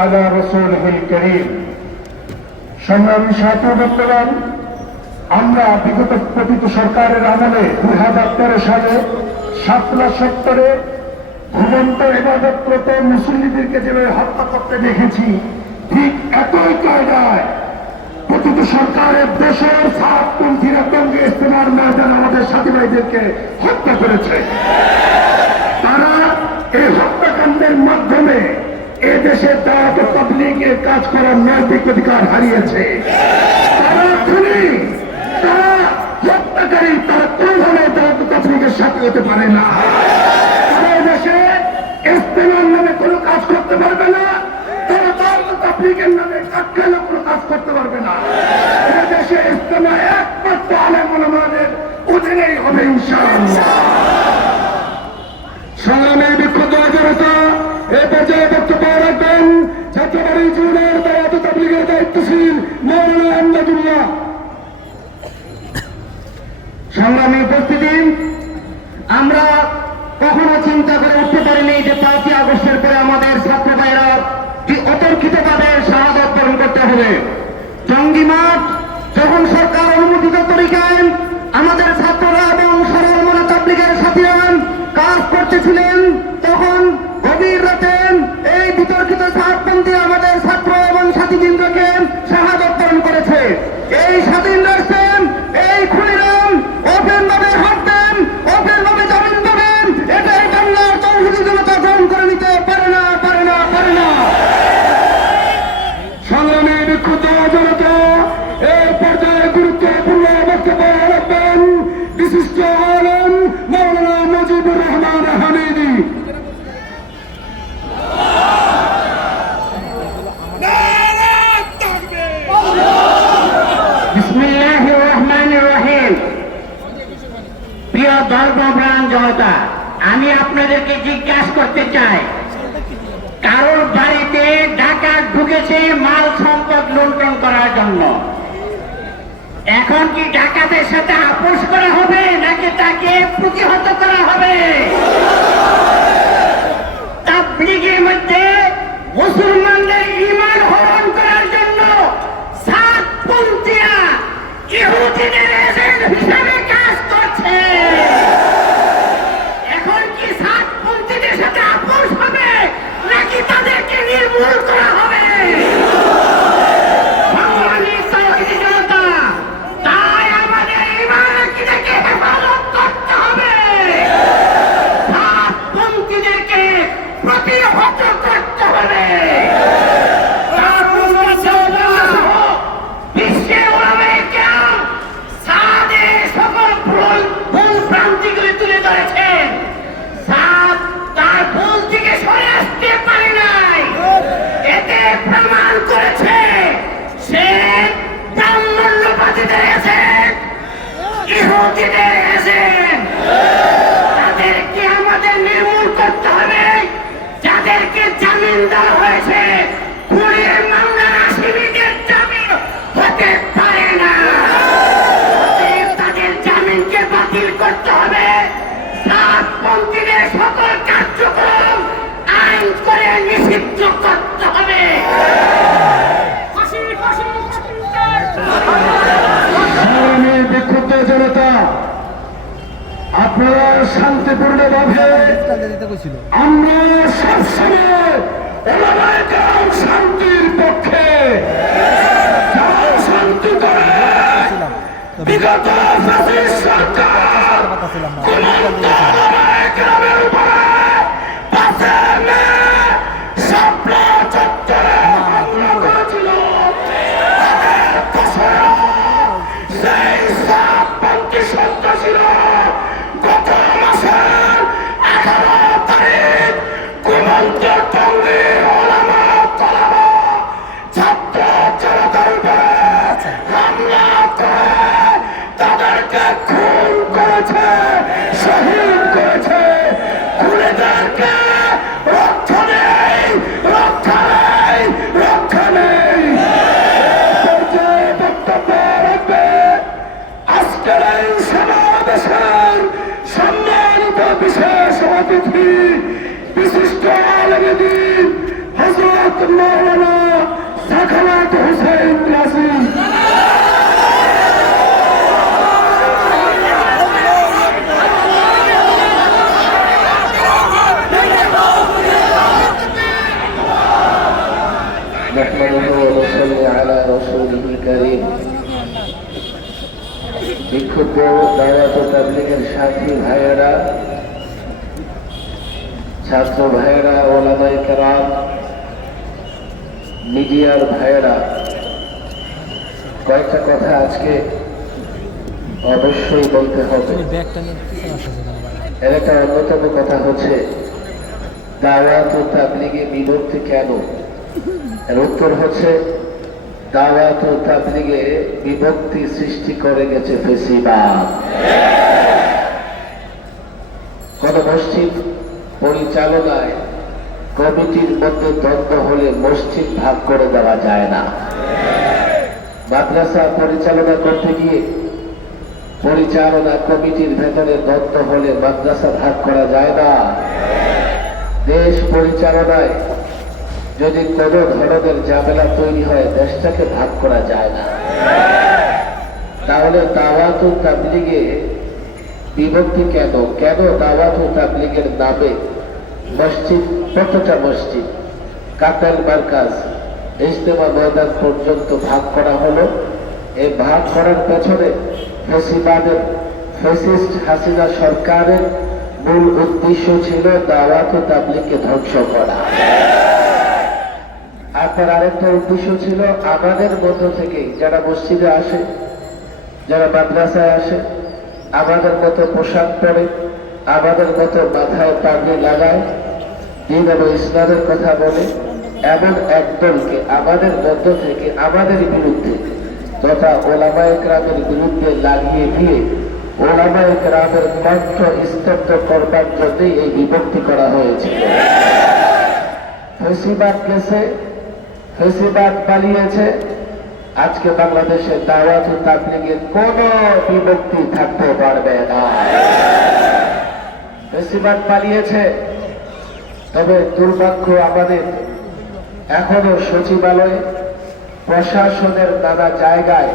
আলা রসুলহিল করিম। সংগ্রামী সাহায্যবর্তমান আমরা বিগত পতিত সরকারের আমলে দুই হাজার সালে সাতলা সত্তরে ঘুমন্ত এবাদতরত মুসল্লিদেরকে যেভাবে হত্যা করতে দেখেছি, ঠিক একই কায়দায় পতিত সরকারের দেশের সাতপন্থীরা টঙ্গি ইস্তেমার ময়দান আমাদের সাথী ভাইদেরকে হত্যা করেছে। তারা এই হত্যাকাণ্ডের মাধ্যমে এ দাওয়াত পাবলিকের কাজ করার নৈতিক অধিকার হারিয়েছে। তারা খুনি, তারা হত্যাকারী, তারা দাওয়াত পাবলিকের সাথে হতে পারে না। তারা দেশে ইস্তেমার তারা অধীনেই আমরা কখনো চিন্তা করে উঠতে পারিনি যে পাঁচই আগস্টের পরে আমাদের ছাত্র ভাইরা কি অতর্কিতভাবে শাহাদত বরণ করতে হবে। জঙ্গি মাঠ, যখন সরকার অনুমোদিত তরিকায় আমাদের ছাত্ররা এবং সরল মনে তাবলিগের সাথীরা কাজ করতেছিলেন, তখন গভীর রাতে এই বিতর্কিত সাতপন্থী আমাদের ছাত্র এবং সাথীবৃন্দকে। জনতা, আমি আপনাদেরকে জিজ্ঞাসা করতে চাই। কারোর বাড়িতে ডাকাত ঢুকেছে মাল সম্পদ লুণ্ঠন করার জন্য? এখন কি ডাকাতের সাথে আপোষ করা হবে, নাকি তাকে প্রতিহত করা হবে? তাবলিগের মধ্যে মুসলমানদের ইমান হরণ করার জন্য সাতপন্থীরা ইহুদিদের এজেন্ট হিসাবে কাজ করছে। শান্তিপূর্ণভাবে আমরা সবসময় শান্তির পক্ষে শান্তি করে। বিগত সরকার চট্টগ্রাম সমাবেশের সম্মানিত বিশেষ অতিথি বিশিষ্ট আলমদিন হজরত মৌলানা সাখানাত হোসেন রাজ বিক্ষুব্ধ দাওয়াত তাবলিগের সাথী ভাইয়েরা ছাত্র ভাইয়েরা ওলামাই কেরাম মিডিয়ার ভাইয়েরা কয়েকটা কথা আজকে অবশ্যই বলতে হবে। এর একটা অন্যতম কথা হচ্ছে দাওয়াত ও তাবলিগে বিভক্তি কেন? এর উত্তর হচ্ছে দাওয়াত ও তাবলিগে বিভক্তি সৃষ্টি করে গেছে ফেসিবাদ। কোন মসজিদ পরিচালনায় কমিটির মধ্যে দ্বন্দ্ব হলে মসজিদ ভাগ করে দেওয়া যায় না। মাদ্রাসা পরিচালনা করতে গিয়ে পরিচালনা কমিটির ভেতরে দ্বন্দ্ব হলে মাদ্রাসা ভাগ করা যায় না। দেশ পরিচালনায় যদি কোনো ধরনের ঝামেলা তৈরি হয়, দেশটাকে ভাগ করা যায় না। তাহলে দাওয়াত ও তাবলিগে বিভক্তি কেন? কেন দাওয়াত তাবলিগের নামে মসজিদ, কতটা মসজিদ? কাতাল মার্কাজ, ইজতেমা ময়দান পর্যন্ত ভাগ করা হলো। এই ভাগ করার পেছনে ফেসিবাদের, ফেসিস্ট হাসিনা সরকারের মূল উদ্দেশ্য ছিল দাওয়াত ও তাবলিগকে ধ্বংস করা। আপনার আরেকটা উদ্দেশ্য ছিল আমাদের মধ্য থেকে যারা মসজিদে আসে, যারা মাদ্রাসায় আসে, আমাদের মতো পোশাক পরে, আমাদের মতো মাথায় পাগড়ি লাগায়, দিন এবং ইসলামের কথা বলে, এমন একদলকে আমাদের মধ্য থেকে আমাদের বিরুদ্ধে তথা ওলামায় গ্রামের বিরুদ্ধে লাগিয়ে দিয়ে ওলামায় গ্রামের কণ্ঠ স্তব্ধ করবার জন্যই এই বিভক্তি করা হয়েছিল। ফেসিবাদ গেছে ফেসিবাদ পালিয়েছে। আজকে বাংলাদেশে দাওয়াত ও তাবলিগের কোন বিভক্তি থাকতে পারবে না। ফেসিবাদ পালিয়েছে। তবে দুর্ভাগ্য আমাদের। এখনও সচিবালয়ে, প্রশাসনের নানা জায়গায়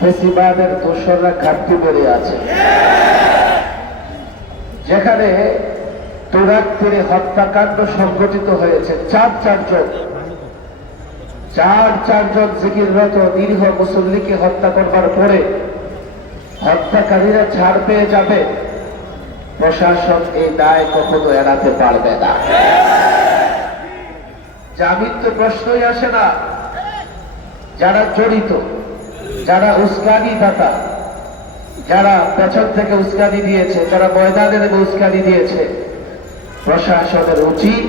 ফেসিবাদের দোসররা ঘাটতি বেড়ে আছে। যেখানে তুরাক তীরে হত্যাকাণ্ড সংঘটিত হয়েছে। চার চারজন চার চারজন জিকিররত নিরীহ মুসল্লিকে হত্যা করবার পরে হত্যাকারীরা ছাড় পেয়ে যাবে। প্রশাসন এই দায় কখনো এড়াতে পারবে না। জামিন তো প্রশ্নই আসে না। যারা জড়িত, যারা উস্কানি দাতা, যারা পেছন থেকে উস্কানি দিয়েছে, যারা ময়দানে নেমে উস্কানি দিয়েছে, প্রশাসনের উচিত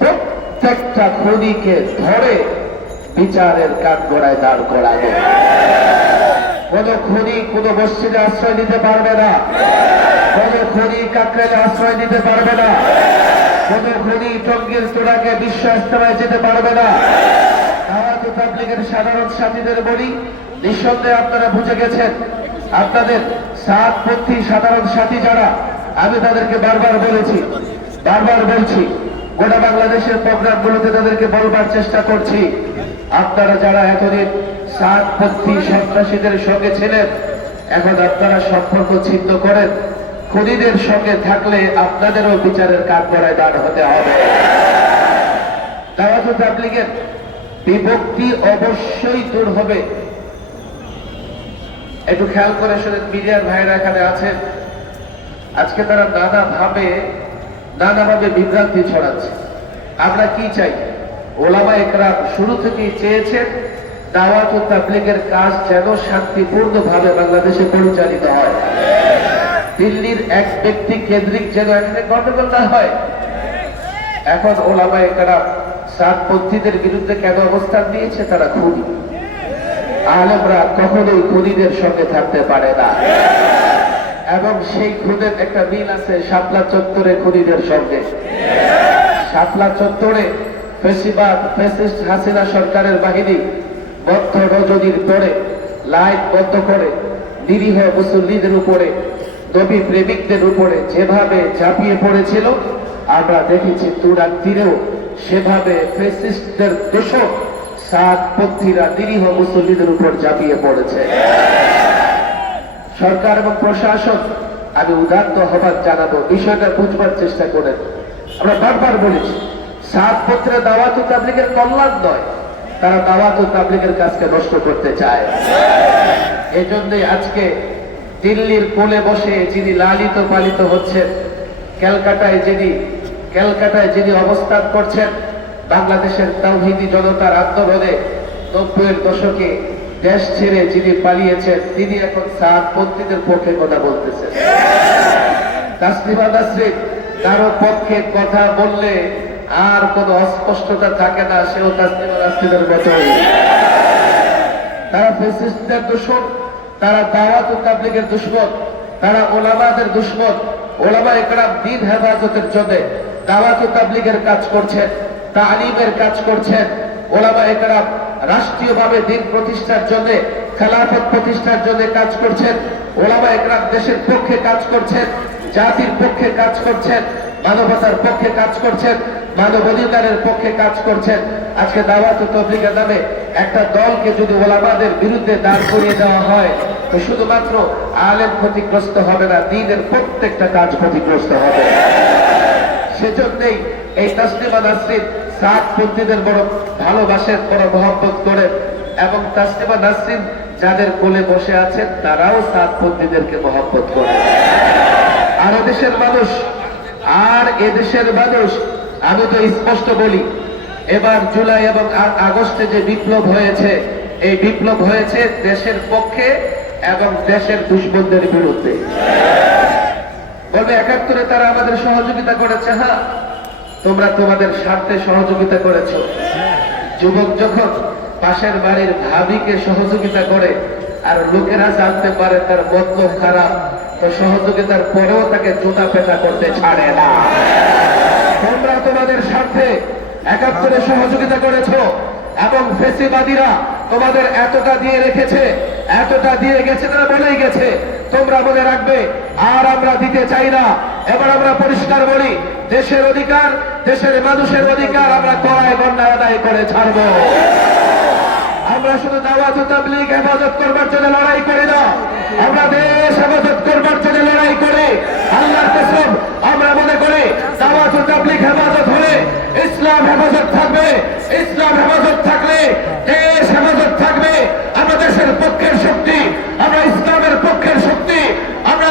প্রত্যেকটা খুনিকে ধরে বিচারের কাঠ গড়ায় দাঁড় করানো কোন খুনি, কোন মসজিদে আশ্রয় নিতে পারবে না। কোন খুনি কাকরেলে আশ্রয় নিতে পারবে না। কোন খুনি টঙ্গির তোড়াকে বিশ্ব ইস্তেমায় যেতে পারবে না। দাওয়াত ও তাবলীগের সাধারণ সাথীদের বলি, নিঃসন্দেহে আপনারা বুঝে গেছেন, আপনাদের সাতপন্থী সাধারণ সাথী যারা, আমি তাদেরকে বারবার বলেছি, বারবার বলছি, গোটা বাংলাদেশের প্রোগ্রামগুলোতে তাদেরকে বলবার চেষ্টা করছি। আপনারা যারা এতদিন সাতপন্থী সন্ত্রাসীদের সঙ্গে ছিলেন, এখন আপনারা সম্পর্ক ছিন্ন করেন। খুনিদের সঙ্গে থাকলে আপনাদেরও বিচারের কাঠ গড়ায় দাঁড় হতে হবে। দাওয়াত ও তাবলীগের বিভক্তি অবশ্যই দূর হবে। একটু খেয়াল করে শুনেন, মিডিয়ার ভাইরা এখানে আছেন। আজকে তারা নানা ভাবে নানাভাবে বিভ্রান্তি ছড়াচ্ছে। আমরা কি চাই? ওলামা একরাম শুরু থেকেই চেয়েছেন দাওয়াত ও তাবলীগের কাজ যেন শান্তিপূর্ণ ভাবে বাংলাদেশে পরিচালিত হয়। দিল্লির এক ব্যক্তি কেন্দ্রিক যেন এখানে গন্ডগোল না হয়। এখন ওলামা একরাম সাতপন্থীদের বিরুদ্ধে কেন অবস্থান নিয়েছে তারা খুনি। আলেমরা কখনোই খুনিদের সঙ্গে থাকতে পারে না। এবং সেই খুনের একটা মিল আছে শাপলা চত্বরে খুনিদের সঙ্গে। শাপলা চত্বরে ফেসিবাদ হাসিনা সরকারের বাহিনী বদ্ধ রজনীর পরে লাইট বন্ধ করে, নিরীহ মুসল্লিদের উপরে, নবী প্রেমিকদের উপরে যেভাবে ঝাঁপিয়ে পড়েছিল, আমরা দেখেছি তুরাক তীরেও সেভাবে ফেসিস্টদের দোষক সাতপন্থীরা নিরীহ মুসল্লিদের উপর ঝাঁপিয়ে পড়েছে। সরকার এবং প্রশাসন, আমি উদার্ত হবার জানাব, বিষয়টা বুঝবার চেষ্টা করেন। আমরা বারবার বলেছি সাত পত্রে দাওয়াত ও তাবলিগের কল্যাণ নয়, তারা দাওয়াত ও তাবলিগের কাজকে নষ্ট করতে চায়। এই জন্যই আজকে দিল্লির কোলে বসে যিনি লালিত পালিত হচ্ছেন, ক্যালকাটায় যিনি ক্যালকাটায় যিনি অবস্থান করছেন, বাংলাদেশের তাওহিদি জনতার আন্দোলনে নব্বইয়ের দশকে দেশ ছেড়ে যিনি পালিয়েছেন, তিনি এখন সাতপন্থীদের পক্ষে কথা বলতেছেন। তাসলিমা নাসরিন, কারও পক্ষে কথা বললে আর কোনো অস্পষ্টতা থাকে না, সেও তাসলিমা নাসরিনের মতোই তারা ফেসিস্টদের দুশ্মন, তারা দাওয়াত তাবলিগের দুশ্মন, তারা ওলামাদের দুশ্মন। ওলামা একরাম দিন হেফাজতের জন্য দাওয়াত তাবলিগের কাজ করছেন, তালিমের কাজ করছেন। ওলামা একরাম রাষ্ট্রীয়ভাবে দিন প্রতিষ্ঠার জন্য, খেলাফত প্রতিষ্ঠার জন্য কাজ করছেন। ওলামা একরাম দেশের পক্ষে কাজ করছেন, জাতির পক্ষে কাজ করছেন, মানবতার পক্ষে কাজ করছেন। মানব অধিকারের পক্ষে কাজ করছেন। আজকে দাওয়াত তবলিগের নামে একটা দলকে যদি ওলামাদের বিরুদ্ধে দাঁড় করিয়ে দেওয়া হয়, তো শুধুমাত্র আলেম ক্ষতিগ্রস্ত হবে না, দিনের প্রত্যেকটা কাজ ক্ষতিগ্রস্ত হবে। সেজন্যই এই তাসলিমা নাসরিন সাত পন্থীদের বড় ভালোবাসেন বড় মহব্বত করেন এবং তাসলিমা নাসরিন যাদের কোলে বসে আছেন, তারাও সাত পন্থীদেরকে মহব্বত করেন আর দেশের মানুষ, আর এদেশের মানুষ আমি তো স্পষ্ট বলি, এবার জুলাই এবং আগস্টে যে বিপ্লব হয়েছে, এই বিপ্লব হয়েছে দেশের পক্ষে এবং দেশের দুশ্মনদের বিরুদ্ধে। বলবে একাত্তরে তারা আমাদের সহযোগিতা করেছে হ্যাঁ? তোমরা তোমাদের স্বার্থে সহযোগিতা করেছ। যুবক যখন পাশের বাড়ির ভাবিকে সহযোগিতা করে আর লোকেরা জানতে পারে তার মতলব খারাপ, তো সহযোগিতার পরেও তাকে জুতা পেটা করতে ছাড়ে না। তোমরা তোমাদের স্বার্থে একাত্তরে সহযোগিতা করেছ এবং ফেসিবাদীরা তোমাদের এতটা দিয়ে রেখেছে, এতটা দিয়ে গেছে তারা বলেই গেছে, তোমরা মনে রাখবে, আর আমরা দিতে চাই না। এবার আমরা পরিষ্কার বলি, দেশের অধিকার, দেশের মানুষের অধিকার আমরা কড়ায় গন্ডায় আদায় করে ছাড়বো। আমরা শুধু দাওয়াত তাবলীগ হেফাজত করবার জন্য লড়াই করি না, আমরা দেশ হেফাজত করবার জন্য লড়াই করি। আল্লাহর কসম, আমরা মনে করি ও তাবলীগ হেফাজত হলে ইসলাম হেফাজত থাকবে। ইসলাম হেফাজত থাকলে দেশ হেফাজত থাকবে। আমরা দেশের পক্ষের শক্তি, আমরা ইসলামের পক্ষের শক্তি, আমরা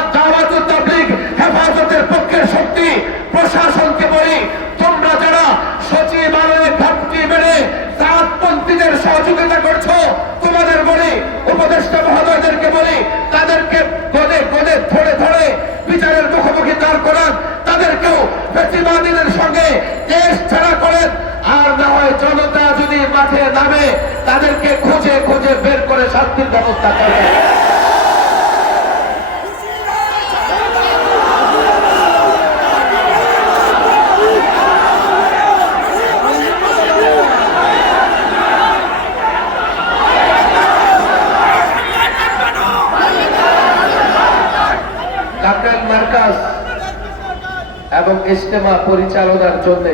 ও তাবলীগ হেফাজতের পক্ষের শক্তি। প্রশাসনকে বলি, তোমরা যারা সচিবালয়ে ঘাটতি বেড়ে সাতপন্থীদের সহযোগিতা করছ, তোমাদের বলি, উপদেষ্টা মহোদয়দেরকে বলি, তাদেরকে গদে গদে ধরে ধরে বিচারের মুখোমুখি দাঁড় করান। তাদেরকেও বেশিবাদীদের সঙ্গে দেশ ছাড়া করেন। আর না হয় জনতা যদি মাঠে নামে, তাদেরকে খুঁজে খুঁজে বের করে শাস্তির ব্যবস্থা করবে কাকাল মার্কাজ এবং ইজতেমা পরিচালনার জন্য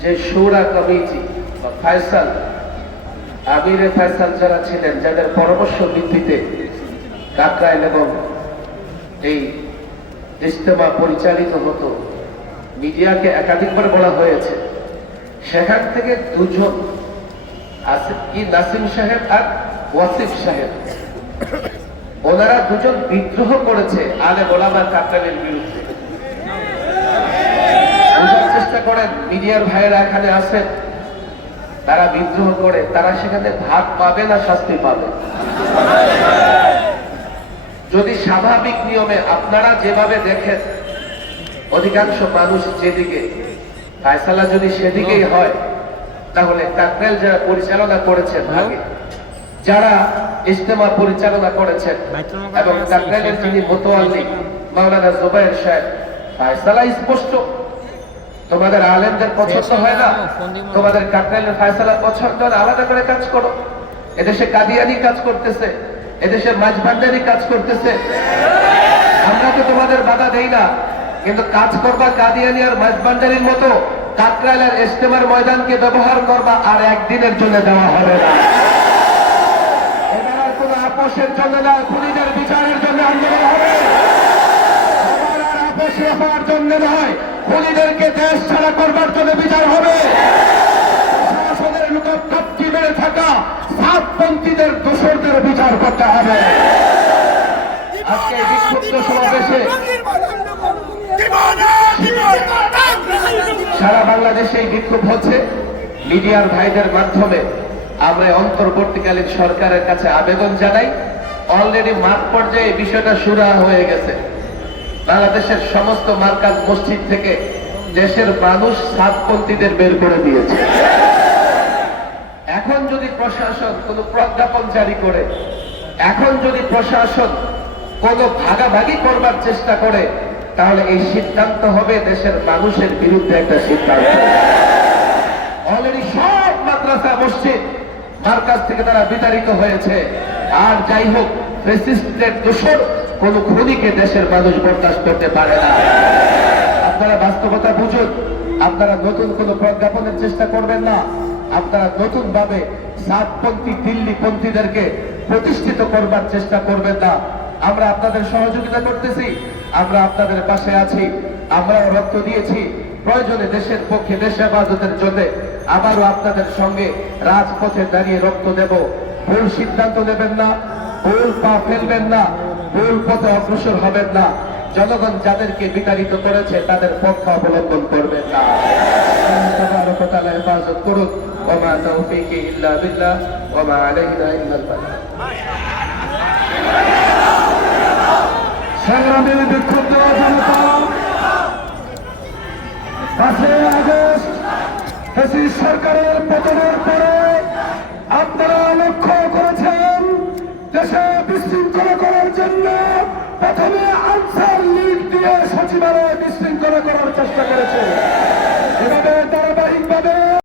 যে সুরা কমিটি বা ফয়সাল, আমিরে ফয়সাল যারা ছিলেন, যাদের পরামর্শ ভিত্তিতে কাকরাইল এবং এই ইজতেমা পরিচালিত হতো, মিডিয়াকে একাধিকবার বলা হয়েছে। সেখান থেকে দুজন আসিফ কি নাসিম সাহেব আর ওয়াসিফ সাহেব। ওনারা দুজন বিদ্রোহ করেছে আলে গোলামা কাকরানের বিরুদ্ধে বোঝার চেষ্টা করেন মিডিয়ার ভাইয়েরা এখানে আছেন তারা বিদ্রোহ করে তারা সেখানে ভাগ পাবে না শাস্তি পাবে। যদি স্বাভাবিক নিয়মে আপনারা যেভাবে দেখেন অধিকাংশ মানুষ যেদিকে ফায়সালা যদি সেদিকেই হয় তাহলে কাকরাইল যারা পরিচালনা করেছেন আগে যারা ইজতেমা পরিচালনা করেছেন এবং কাকরাইলের যিনি মোতোয়াল্লি মাওলানা জুবাইর সাহেব ফায়সালা স্পষ্ট তোমাদের আলেমদের পছন্দ হয় না? তোমাদের কাকরাইলের ফায়সালা পছন্দ হলে আলাদা করে কাজ করো। এদেশে কাদিয়ানি কাজ করতেছে। এদেশে মাঝভান্ডারি কাজ করতেছে। আমরা তো তোমাদের বাধা দেই না। কিন্তু কাজ করবা কাদিয়ানি আর মাঝভান্ডারির মতো কাকরাইলের ইস্তেমার ময়দানকে ব্যবহার করবা আর একদিনের জন্য দেওয়া হবে না। এবার কোনো আপোষের জন্য না খুনিদের বিচারের জন্য আন্দোলন হবে। আর আপোষ হওয়ার জন্য নয়। খুনিদেরকে দেশ ছাড়া করবার জন্য বিচার হবে। মেরে থাকা সাতপন্থীদের দোষরদের বিচার করতে হবে। আজকে বিক্ষুব্ধ সমাবেশে সারা বাংলাদেশে বিক্ষোভ হচ্ছে। মিডিয়ার ভাইদের মাধ্যমে আমরা অন্তর্বর্তীকালীন সরকারের কাছে আবেদন জানাই। অলরেডি মাঠ পর্যায়ে বিষয়টা সুরা হয়ে গেছে। বাংলাদেশের সমস্ত মার্কাজ মসজিদ থেকে দেশের মানুষ সাতপন্থীদের বের করে দিয়েছে। এখন যদি প্রশাসন কোন প্রজ্ঞাপন জারি করে, এখন যদি প্রশাসন কোন ভাগাভাগি করবার চেষ্টা করে, তাহলে এই সিদ্ধান্ত হবে দেশের মানুষের বিরুদ্ধে একটা সিদ্ধান্ত। অলরেডি সব মাদ্রাসা, মসজিদ তার কাছ থেকে তারা বিতাড়িত হয়েছে। আর যাই হোক ফেসিস্টের দোষর কোন খুনিকে দেশের মানুষ বরদাস্ত করতে পারে না। আপনারা বাস্তবতা বুঝুন। আপনারা নতুন কোন প্রজ্ঞাপনের চেষ্টা করবেন না। আপনারা নতুন ভাবে সাতপন্থী দিল্লি পন্থীদেরকে প্রতিষ্ঠিত করবার চেষ্টা করবেন না। আমরা আপনাদের সহযোগিতা করতেছি। আমরা আপনাদের পাশে আছি। আমরাও রক্ত দিয়েছি। প্রয়োজনে দেশের পক্ষে দেশাবাদতের জন্য আবারও আপনাদের সঙ্গে রাজপথে দাঁড়িয়ে রক্ত দেব। ভুল সিদ্ধান্ত নেবেন না। ভুল পা ফেলবেন না। ভুল পথে অগ্রসর হবেন না। জনগণ যাদেরকে বিতাড়িত করেছে, তাদের পক্ষ অবলম্বন করবেন না। হেফাজত করুন। ওমা ইল্লা বিল্লাহ, ওমা ইল্লাল বালাগ সংগ্রামী বিক্ষুব্ধ জনতা, পাঁচই আগস্ট সরকারের পতনের পরে সচিবালয় বিশৃঙ্খলা করার চেষ্টা করেছে। এভাবে